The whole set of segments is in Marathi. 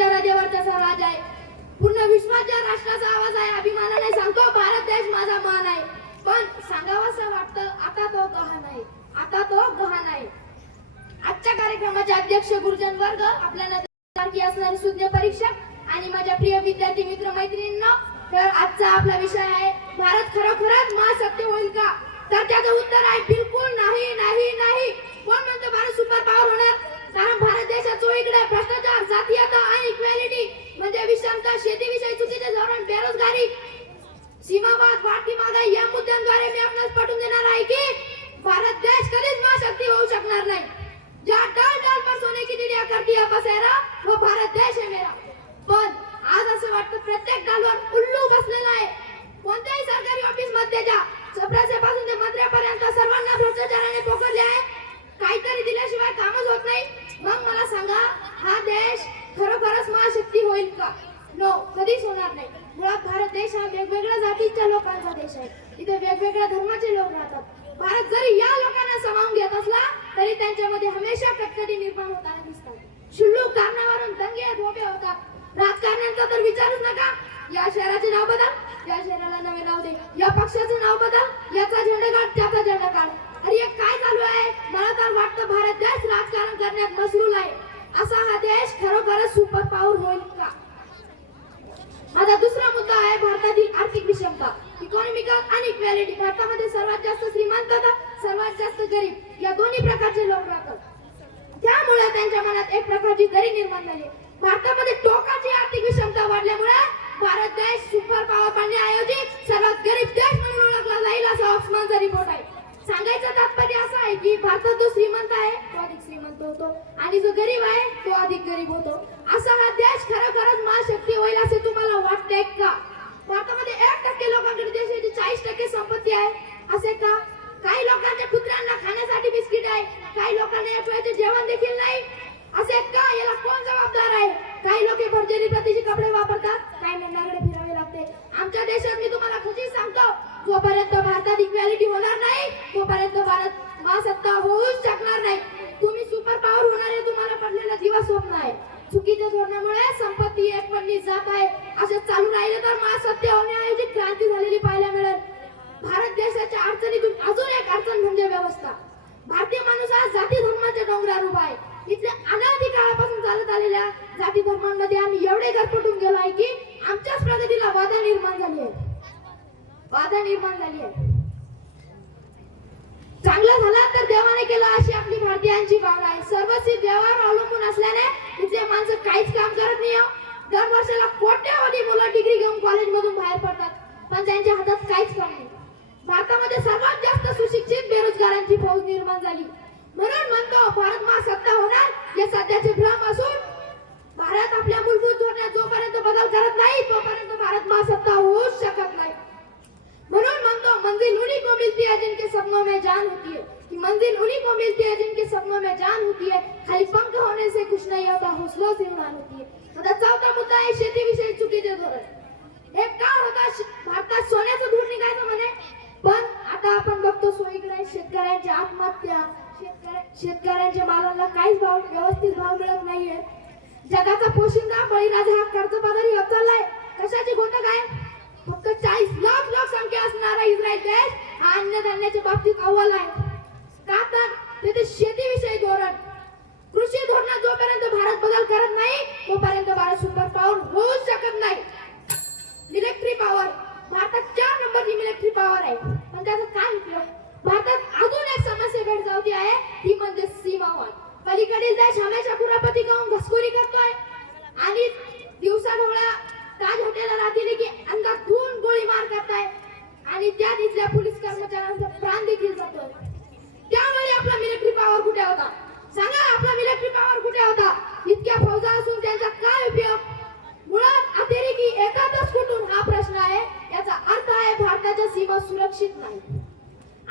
आकाशांच्या रजेवरचा राज आहे. पूर्ण विश्वाच्या राष्ट्राचा आवाज आहे. अभिमानाने सांगतो भारत देश माझा मान आहे. पण सांगावंसं वाटतं आता तो गहाण आहे. आता तो गहाण आहे. आजच्या कार्यक्रमाचे अध्यक्ष गुरुजन वर्ग, आपल्याला सारखी असणारी सुज्ञ परीक्षक आणि माझ्या प्रिय विद्यार्थी मित्र मैत्रिणींना, तर आजचा आपला विषय आहे भारत खरोखरच महाशक्ती होईल का? तर त्याचं उत्तर आहे बिलकुल नाही नाही नाही. कोण म्हणतो भारत सुपर पॉवर होणार? कारण भारत देशात चोहीकडे भ्रष्टाचार, जातीयता आणि इक्वॅलिटी म्हणजे विषमता, शेतीविषयी चुकीचे धोरण, बेरोजगारी, सीमावाद, वाढती महागाई या मुद्द्यांद्वारे मी आपणास पटवून देणार आहे की भारत देश कधीच महाशक्ती होऊ शकणार नाही. ज्या डाल डाल पर सोने की चिड़िया करती है बसेरा, वो भारत देश है मेरा. पण आज असं वाटतं प्रत्येक डालवर उल्लू बसलेला आहे. कोणत्याही सरकारी ऑफिस मध्ये जा, चपरासीपासून ते मंत्र्यापर्यंत सर्वांना भ्रष्टाचाराने पोखरले आहे. काहीतरी दिल्याशिवाय कामच होत नाही. मग मला सांगा, हा देश खरोखरच महाशक्ती होईल का? नो, कधीच होणार नाही. मुळात भारत देश हा वेगवेगळ्या जातीच्या लोकांचा देश आहे. इथे वेगवेगळ्या धर्माचे लोक राहतात. भारत जरी या लोकांना सामावून घेत असला तरी त्यांच्यामध्ये हमेशा कटकटी निर्माण होताना दिसतात. क्षुल्लक कारणावरून दंगे धोबे होतात. राजकारण्यांचा तर विचारूच नका. या शहराचे नाव बदल, या शहराला नवे नाव दे, या पक्षाचं नाव बदल, याचा झेंडा काढ, त्याचा झेंडा काढ. अरे हे काय चालू आहे? मला तर वाटतं भारत देश राजकारण करण्यात मशगूल आहे. असा हा देश खरोखरच सुपर पॉवर होईल का? माझा दुसरा मुद्दा आहे भारतातील आर्थिक विषमता, इकॉनॉमिकल अनइक्वॅलिटी. भारतामध्ये सर्वात जास्त श्रीमंत, सर्वात जास्त गरीब या दोन्ही प्रकारचे लोक राहतात. त्यामुळे त्यांच्या मनात एक प्रकारची दरी निर्माण झाली. भारतामध्ये टोकाची आर्थिक विषमता वाढल्यामुळे भारत देश सुपर पॉवर बनण्याऐवजी सर्वात गरीब देश म्हणून ओळखला जाईल, असा ऑक्सफर्डचा रिपोर्ट आहे. सांगायचं तात्पर्य असं आहे की भारतात जो श्रीमंत आहे तो अधिक श्रीमंत होतो आणि जो गरीब आहे तो अधिक गरीब होतो. असा हा देश खरोखरच महाशक्ती होईल असे तुम्हाला वाटते का? भारतामध्ये 1% लोकांकडे देशाची 40% संपत्ती आहे. असे का? काही लोकांच्या कुत्र्यांना खाण्यासाठी बिस्किट आहे, काही लोकांना एक वेळचे जेवण देखील नाही. असे का? याला कोण जबाबदार आहे? काही लोक भरजरी प्रतीचे कपडे वापरतात, काही नंदाकडे फिरावे लागते. आमच्या देशात मी तुम्हाला खचित सांगतो, जोपर्यंत भारतात इक्वॅलिटी होणार नाही तोपर्यंत भारत महासत्ता होऊच शकणार नाही. तुम्ही सुपर पॉवर होणार आहे तुम्हाला पडलेला दिवस स्वप्न आहे. चुकीच्या धोरणामुळे संपत्ती एक बनली जात आहे. असे चालू राहिले तर महासत्ता होण्याऐवजी क्रांती झालेली पाहायला मिळेल. भारत देशाच्या अडचणीतून अजून एक अडचण म्हणजे व्यवस्था. भारतीय माणूस हा जाती धर्माच्या डोंगरावर उभा आहे. इथल्या अनादी काळापासून चालत आलेल्या जाती धर्मांमध्ये आम्ही एवढे गरपटून गेलो आहे की आमच्याच प्रगतीला बाधा निर्माण झाली आहे. चांगलं झालं तर देवाने केलं अशी आपली भारतीयांची भावना आहे. सर्वस्वी देवावर अवलंबून असल्याने इथले माणसं काहीच काम करत नाही. दरवर्षाला कोट्यावधी मुलं डिग्री घेऊन कॉलेजमधून बाहेर पडतात, पण त्यांच्या हातात काहीच काम नाही. भारतामध्ये सर्वात जास्त सुशिक्षित बेरोजगारांची फौज निर्माण झाली. म्हणून म्हणतो भारत महासत्ता होणार हे सध्याचे भ्रम असून भारत आपल्या मूलभूत धोरणात जोपर्यंत बदल करत नाही तोपर्यंत भारत महासत्ता होऊच शकत नाही. म्हणून म्हणतो मंजिल उन्हीं को मिलती है जिनके सपनों में जान होती है, कि मंजिल उन्हीं को मिलती है जिनके सपनों में जान होती है. खाली पंख होने से कुछ नहीं होता, हौसलों से उड़ान होती है. आता चौथा मुद्दा आहे शेतीविषयी चुकीचे धोरण. एक काळ होता भारतात सोन्याचं धूर निघायचं म्हणे, पण आता आपण बघतो सोयीकडे शेतकऱ्यांची आत्महत्या, शेतकऱ्यांच्या मालाला काहीच व्यवस्थित भाव मिळत नाहीये. जगाचा पोशिंदा बळीराजा हा कर्जबाजारी होत चाललाय. कशाची गोष्ट काय? फक्त 40 लाख लोकसंख्या असणारा इस्रायल देश हा अन्नधान्याच्या बाबतीत अव्वल आहे. का? तर तिथे शेतीविषयी धोरण, कृषी धोरणात जोपर्यंत भारत बदल करत नाही तोपर्यंत भारत सुपर पॉवर होऊच शकत नाही. मिलिटरी पॉवर, भारतात 4 नंबरची मिलिटरी पॉवर आहे, पण त्याचा काय उपयोग? भारतात अजून एक समस्या भेडसावती आहे, ती म्हणजे सीमावाद. पलीकडील देश हमेशा कुरापती करून घुसखोरी करतोय आणि दिवसा ढवळ्या ताज हॉटेलला रात्री की अंधाधुंद गोळी मार करताय आणि त्या तिथल्या पोलीस कर्मचाऱ्यांचा प्राण देखील जातोय. त्यामुळे आपला मिलिटरी पॉवर कुठे होता? सांगा, आपला मिलिटरी पॉवर कुठे होता? इतक्या फौजा असून त्यांचा काय उपयोग? मुळात अतिरेकी एकातच कुठून हा प्रश्न आहे. याचा अर्थ आहे भारताच्या सीमा सुरक्षित नाही.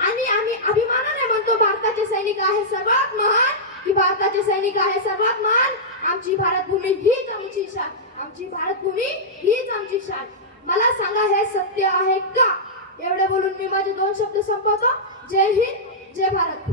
आणि आम्ही अभिमानाने म्हणतो भारताचे सैनिक आहे सर्वात महान, की भारताचे सैनिक आहे सर्वात महान. आमची भारत भूमी हीच आमची शान, आमची भारत भूमी हीच आमची शान. मला सांगा, हे सत्य आहे का? एवढे बोलून मी माझे 2 शब्द संपवतो. जय हिंद, जय भारत.